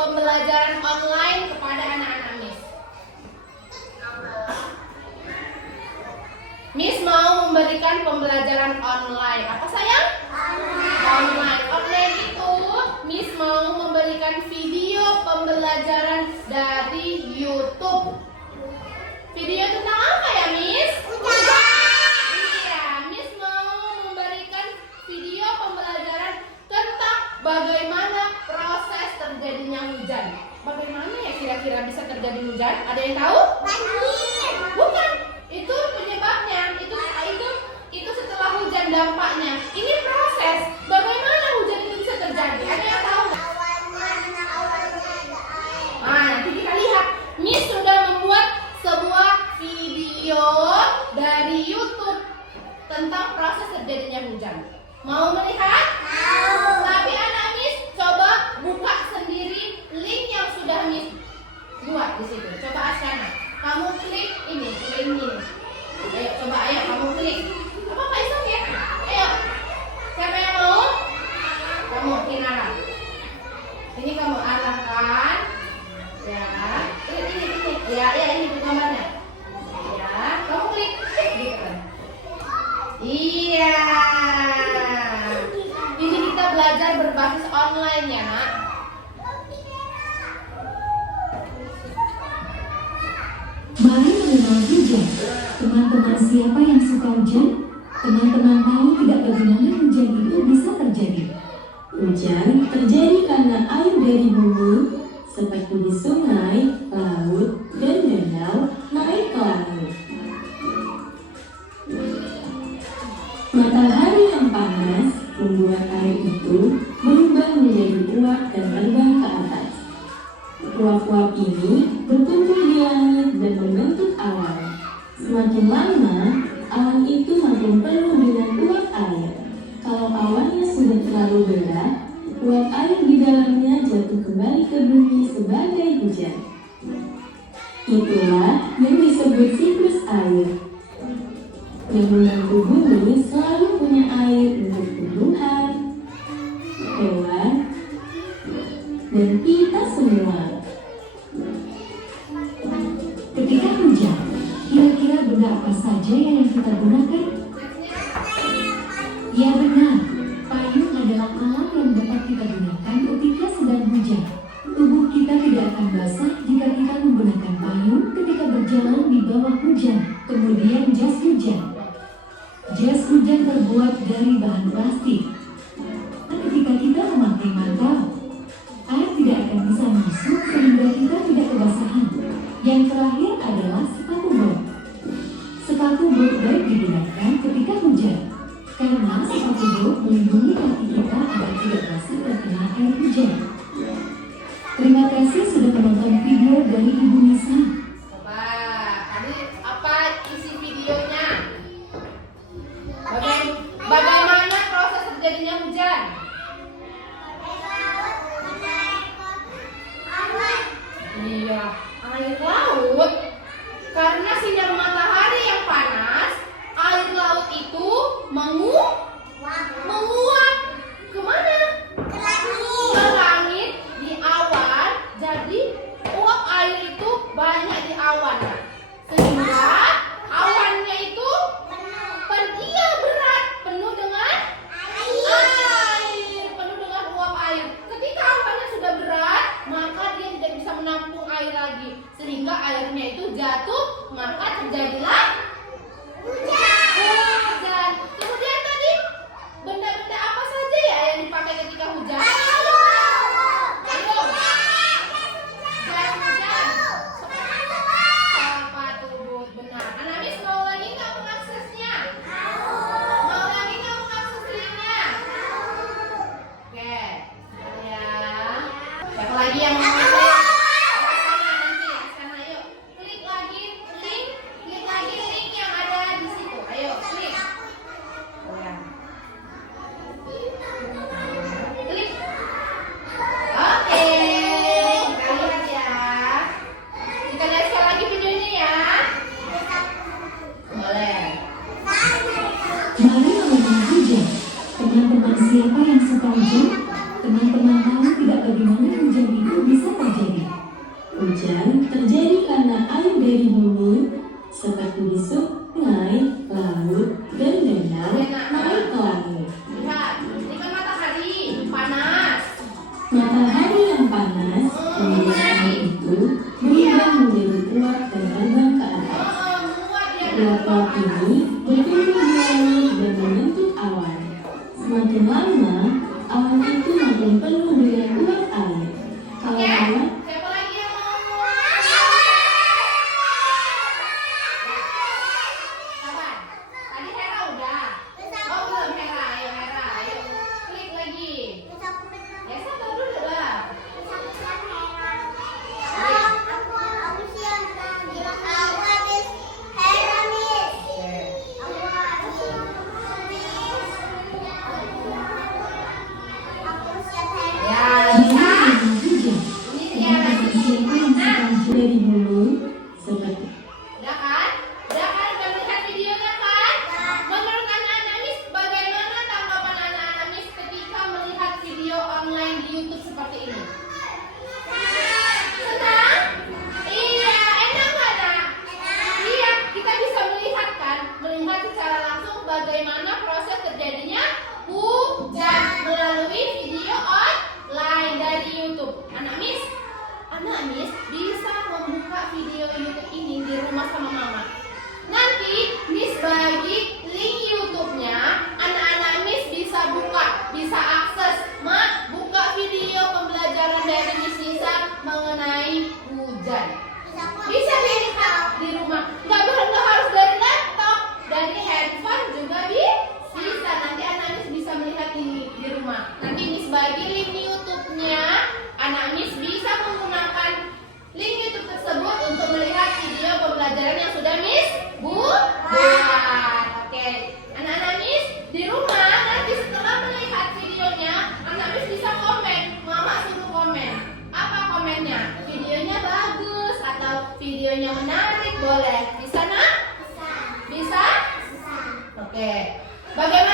pembelajaran online kepada anak-anak Miss? Miss mau memberikan pembelajaran online. Apa sayang? Online. Online itu Miss mau memberikan video pembelajaran dari YouTube. Video tentang apa ya, Miss? Iya, Miss mau memberikan video pembelajaran tentang bagaimana proses terjadinya hujan. Bagaimana ya kira-kira bisa terjadi hujan? Ada yang tahu? Banjir. Bukan. Itu penyebabnya. Itu setelah hujan dampaknya. Ini proses. Bagaimana hujan itu bisa terjadi? Ada yang tahu? Awannya ada air. Nah, nanti kita lihat. Miss sudah membuat sebuah video dari YouTube tentang proses terjadinya hujan. Mau melihat? Mau. Tapi anak Miss coba buka sendiri link yang sudah Miss buat di situ. Coba Askana, kamu klik ini, link ini. Ayo coba, ayo kamu klik. Apa Pak Isam ya? Ayo. Siapa yang mau? Kamu Kinara. Ini kamu arahkan. Ya. Ini. Ya, ini gambarnya. Ya, kamu klik. Gitu. Iya. Ini kita belajar berbasis online ya, Nak. Mari mengenal hujan. Teman-teman, siapa yang suka hujan? Teman-teman tahu tidak bagaimana hujan itu bisa terjadi? Hujan terjadi karena air dari bumi seperti di sungai, laut, dan danau naik ke langit. Matahari yang panas membuat air itu berubah menjadi uap dan terbang ke atas. Uap-uap ini berkumpul di langit dan membentuk awan. Semakin lama, awan itu makin penuh dengan uap air. Kalau awannya sudah terlalu berat, uap air di dalamnya jatuh kembali ke bumi sebagai hujan. Itulah yang disebut siklus air. Yang membantu bumi selalu punya air untuk tumbuhan, hewan, dan kita semua. Ketika hujan, kira-kira benda apa saja yang kita gunakan? Ya benar, payung adalah alat yang dapat kita gunakan ketika sedang hujan. Tubuh kita tidak akan basah jika kita menggunakan payung ketika berjalan di bawah hujan. Kemudian jas hujan. Jas hujan terbuat dari bahan plastik. Ketika kita memakai mantel, air tidak akan bisa masuk sehingga kita tidak kebasahan. Yang terakhir adalah sepatu bot. Sepatu bot baik digunakan ketika hujan, karena sepatu bot melindungi kaki kita agar tidak basah terkena air hujan. Terima kasih sudah menonton video dari Ibu Nisa. Coba, tadi apa isi videonya? Bagaimana proses terjadinya hujan? Iya, air laut. Karena sinar matahari yang panas, air laut itu menguap. Kemana? Ke langit, di awan. Jadi uap air itu banyak di awan, sehingga awannya itu berat, penuh dengan air, penuh dengan uap air. Ketika awannya sudah berat, maka dia tidak bisa menampung air lagi, sehingga airnya itu jatuh, maka terjadilah hujan. Kemudian tadi benda-benda apa saja ya yang dipakai ketika hujan? Ayo. Jas hujan. Sepatu bot, benar. Anak Miss mau lagi nggak mengaksesnya? Mau lagi nggak mengakses linknya? Oke, ya. Siapa lagi yang mau mengakses? Askana, yuk. Klik lagi link yang ada di situ. Ayo, klik. Oh ya. Klik. Oke, kita lihat ya. Kita lihat sekali lagi videonya ya. Boleh. Mari mengenal hujan. Teman-teman, siapa yang suka hujan? Teman-teman tahu tidak bagaimana hujan itu bisa hujan terjadi karena air dari bumi seperti di sungai, laut, dan danau naik ke langit. Lihat, ini kan matahari panas. Matahari yang panas membuat air itu berubah menjadi uap dan terbang ke atas. Muat dia. Uap-uap ini berkumpul di langit dan membentuk awan. Semakin lama, awan itu makin penuh dengan uap air. Kalau Oke, awan siapa lagi yang mau? Sabar. Tadi Hera udah. Oh belum Hera, ayo Hera, ayo klik lagi. Ya sabar dulu lah. Ya bisa. Ini dia lagi. Nah, dari bumi seperti udah kan? Udah kan? Udah melihat videonya kan? Menurut anak-anak Miss, bagaimana tanggapan anak-anak Miss ketika melihat video online di YouTube seperti ini? Senang? Iya, enak nggak nak? Iya, kita bisa melihat kan? Melihat secara langsung bagaimana proses terjadinya hujan melalui video online dari YouTube. Anak Miss bisa membuka video YouTube ini di rumah sama mama. Nanti Miss bagi link YouTube-nya, anak-anak Miss bisa buka, bisa akses. Mak, buka video pembelajaran dari Miss Nisa mengenai hujan. Bisa dilihat di rumah. Nggak harus dari laptop, dari handphone juga bisa. Nanti anak Miss bisa melihat di rumah. Nanti Miss bagi link YouTube-nya, anak Miss bisa menggunakan link YouTube tersebut untuk melihat video pembelajaran yang sudah Miss buat. Oke, anak-anak Miss di rumah nanti setelah melihat videonya, anak Miss bisa komen. Mama suruh komen. Apa komennya? Videonya bagus atau videonya menarik, boleh? Bisa nak? Bisa? Oke. Bagaimana